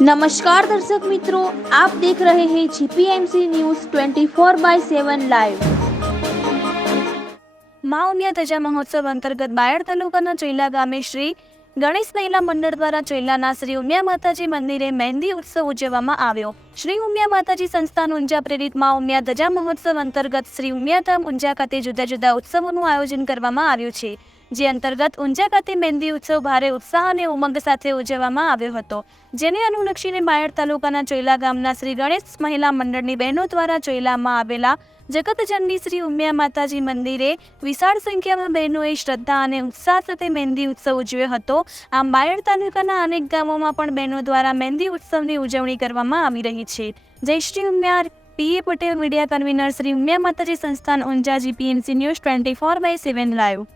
નમસ્કાર દર્શક મિત્રો, આપ દેખ રહે હે જીપીએમસી ન્યૂઝ 24 બાય 7 લાઈવ મા ઉમિયા મહોત્સવ અંતર્ગત બાયડ તાલુકાના ચૈલા ગામે શ્રી ગણેશ મહિલા મંડળ દ્વારા ચૈલાના શ્રી ઉમિયા માતાજી મંદિરે મહેંદી ઉત્સવ ઉજવવામાં આવ્યો. શ્રી ઉમિયા માતાજી સંસ્થાન ઊંઝા પ્રેરિત મા ઉમિયા ધજા મહોત્સવ અંતર્ગત શ્રી ઉમિયાધામ ઊંઝા ખાતે જુદા જુદા ઉત્સવોનું આયોજન કરવામાં આવ્યું છે. જે અંતર્ગત ઊંઝા ખાતે મહેંદી ઉત્સવ ભારે ઉત્સાહ અને ઉમંગ સાથે ઉજવવામાં આવ્યો હતો. જેને અનુલક્ષીને બાયડ તાલુકાના ચોયલા ગામના શ્રી ગણેશ મહિલા મંડળની બહેનો દ્વારા ચોયલામાં આવેલા જગતજનની શ્રી ઉમિયા માતાજી મંદિરે વિશાળ સંખ્યામાં બહેનોએ શ્રદ્ધા અને ઉત્સાહ સાથે મહેંદી ઉત્સવ ઉજવ્યો હતો. આમ બાયડ તાલુકાના અનેક ગામોમાં પણ બહેનો દ્વારા મહેંદી ઉત્સવની ઉજવણી કરવામાં આવી રહી છે. જય Shri Umiya P A Patel media convener Shri Umiya માતાજી સંસ્થાન Unjha GPMC news twenty four by seven live.